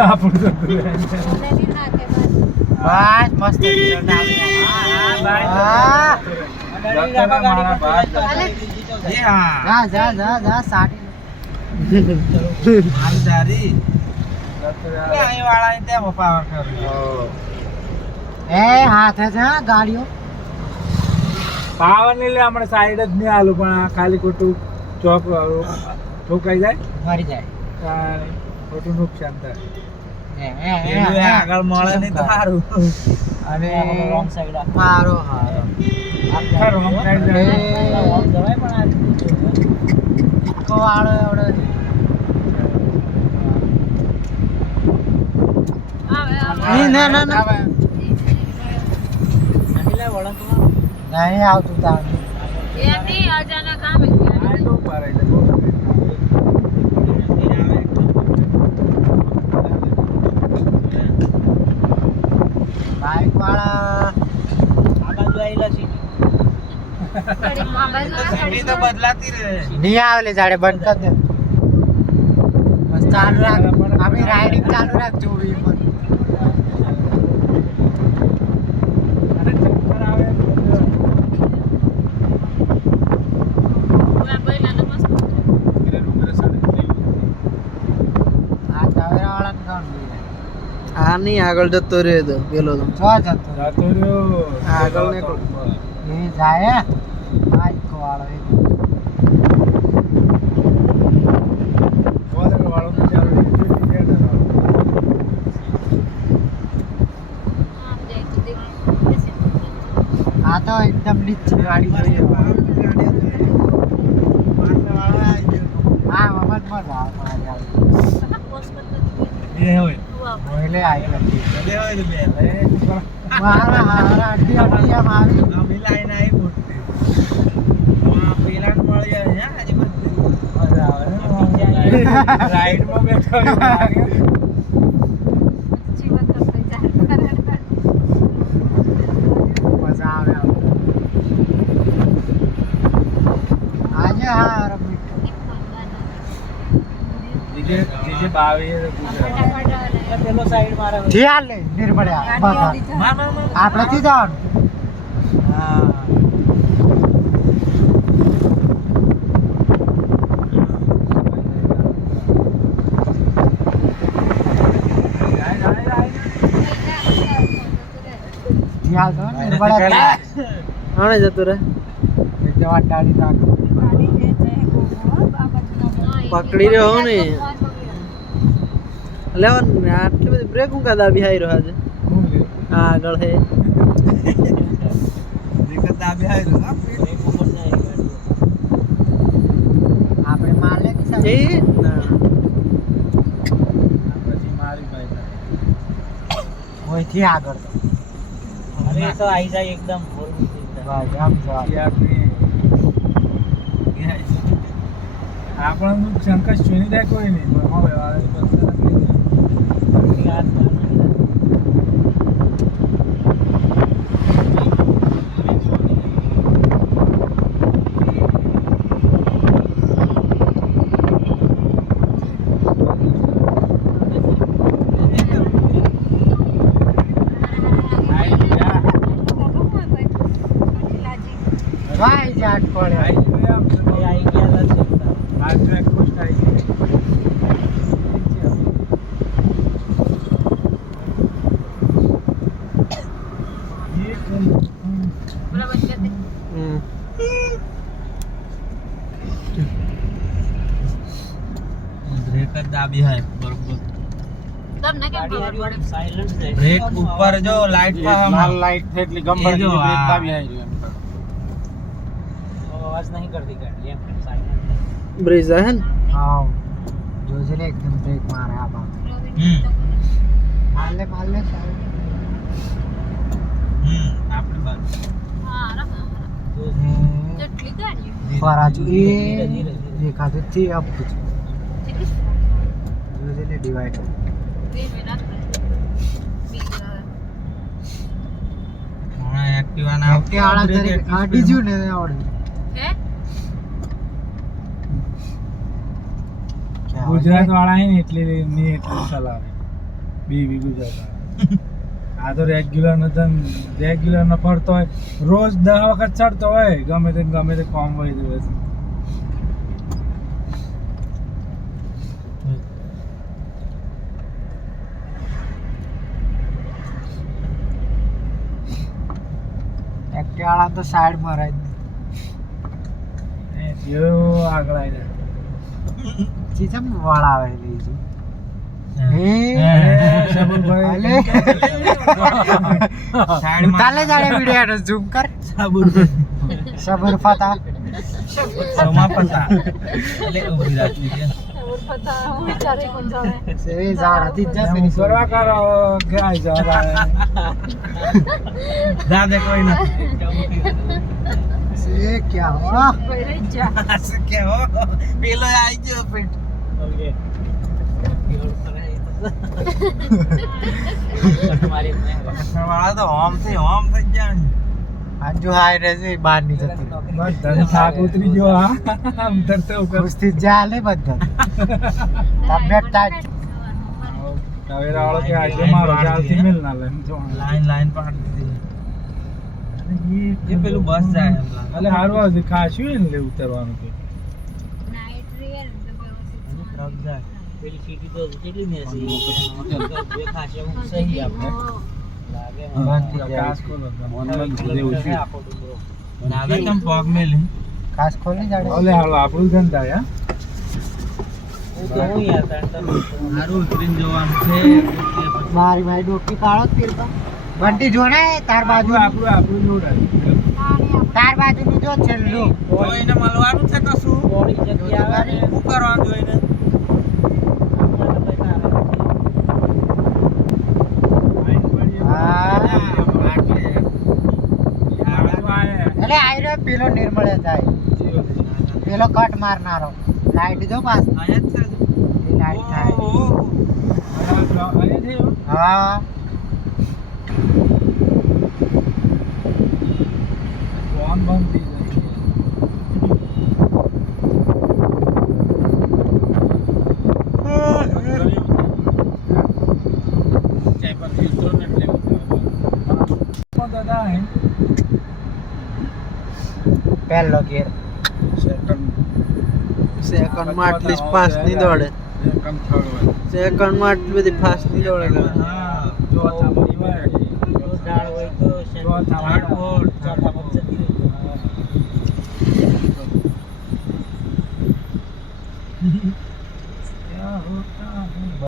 આપણું તો બસ મસ્ત રિઝલ્ટ આવે હા જા જા જા સાટી માલધારી વાળા ત્યાં પાવર કર્યો એ હાથે છે હા ગાડીઓ પાવર ને લે આપણે સાઈડ જ નહીં આલું પણ આ ખાલી ખોટું ચોક ઠોકાઈ જાય મરી જાય તારે ખોટું નુકસાન થાય આગળ મળે નહીં તો સારું અને રોંગ સાઈડ મારો હારો આખા રોંગ સાઈડ જવાય પણ આ કોવાળો એવડો ના ના ના નહીં આવતું તાર એમની અચાનક આવે બાઈક વાળા આ બાજુ આવેલા છે તો બદલાતી રહે નહીં આવે લે જાડે બંધ કર દે બસ ચાલુ રાખ આપણી રાઇડિંગ ચાલુ રાખ જોવી પણ આ નહીં આગળ જતો રહ્યો તો પેલો તો જતો આગળ ને એ જાય બાઈક વાળો આ તો એકદમ નીચે ગાડી જોઈએ હા મમ્મા મજા આવે મોલે આવી નથી મારા હારા અડધી અડધી આમ આવી મિલાઈ ના આવી મોટી પેલા મળી જાય આજે મજા આવે રાઈડ માં બેઠો મજા આવે આજે હા રમી જે બાવી પેલો સાઈડ મારે ઠીક લે નિર્ભળ્યા બાપા આપણે થી જવાનું હા ઠીક તો નિર્ભળ્યા આણે જતો રે જવા ડાળી નાખ પકડી રહ્યો ને લેવન આટલી બધી બ્રેક હું કા દાબી હાઈ રહ્યો આજે હા આગળ હે આપણે માર લે કે સાહેબ એ ના ઓયથી આગળ તો અરે તો આઈ જાય એકદમ ભાઈ આમ જવા આપણને શંકર સુની જાય કોઈ નહીં પણ હવે ભાઈ જાટ પડે આઈ ગયા આ ટ્રેક પોસ્ટ આવી ब्रेक दाबी है बरोबर तब ना क्या खबर पड़े સાયલન્ટ છે ब्रेक ऊपर जो लाइट पर લાલ લાઈટ છે એટલી ગંભીર जो બ્રેક हाँ। દાબી આવી રહ્યો આવાજ નહીં કરતી ગાડી એમ સાયલન્ટ બ્રેજ હે ને હા જોજે લે એકદમ બ્રેક મારે આ બાપ માર લે आपने बात हाँ रहा चटली गाड़ी ફરાજુ એ ધીરે ધીરે દેખાતું થી અપ જોજે લે ડિવાઈડ बीच में ना बीच हाँ एक्टिवा ना કે આળા તરીકે આ ડીજુ ને આવડે है क्या ગુજરાત વાળા હે ને એટલે ની એટલું ચલાવે બી ગુજરાત વાળા. આ તો રેગ્યુલર ન ફરતો હોય રોજ 10 વખત ચડતો હોય ગમે તે કોમ હોય દિવસ. એક્ટિવા તો સાઈડ માં રહે જેવો આગળ આવી જાય. ચીચમ વાળા આવે શબુભાઈ તાલે જાડે વિડિયો ઝૂમ કર સબર ફતા સમાપતા એટલે ઉભી રાખી છે સેવી જાડ હતી જ હું કરવા કરો કે આઈ જાવ જા દે કોઈ ના સે ક્યા હુઆ કે હો પેલો આવી ગયો પેટ વાળા તો હોમ થઈ ગયા આજુ હાય રે છે બહાર ની જતી બસ ધન થાક ઉતરી ગયો હા ઉતરતો ખુશથી ચાલે બધા તબિયત ટાઈટ ટવેરા વાળો કે આજે મારો ચાલથી મિલ ના લે લાઈન પાડી દીધી એ પેલું બસ જાય એમ લાગે. એટલે હારું આવે ખાશું ને લે ઉતરવાનું કે ટ્રક જાય પેલી સીટી તો કેટલી ને હશે બે ખાસે હું સહી આપણે લાગે કાસ કોલો ઓનલાઈન ભૂલે ઉછી દાદા કેમ પગ મેલી ખાસ ખોલી જાડે ઓલે હાલો આપણું ધંધા યા હું તો હું યાર તારું ઉતરીને જવાનું છે મારી ભાઈ ડોકી કાળો જ પીરતો બંટી જોને તાર બાજુ આપણું લોડ આવી તાર બાજુ નું જો છેલ્લું તો એને મળવાનું છે કશું બોડી જગ્યા આવે ને શું કરવાનું જોઈને એટલે આયરો પેલો નિર્મળે થાય પેલો કટ મારનારો લાઈટ જો પાસ અહીંયા જ છે લાઈટ થાય ઓહો હા ફોન બંધ થઈ જાય દાદા હે પહેલો ગેર સેકન્ડમાં આટલી ફાસ્ટ નહીં દોડે સેકન્ડમાં આટલી બધી ફાસ્ટ નહીં દોડે હા જો ડાળ હોય તો ચોથા ચોથા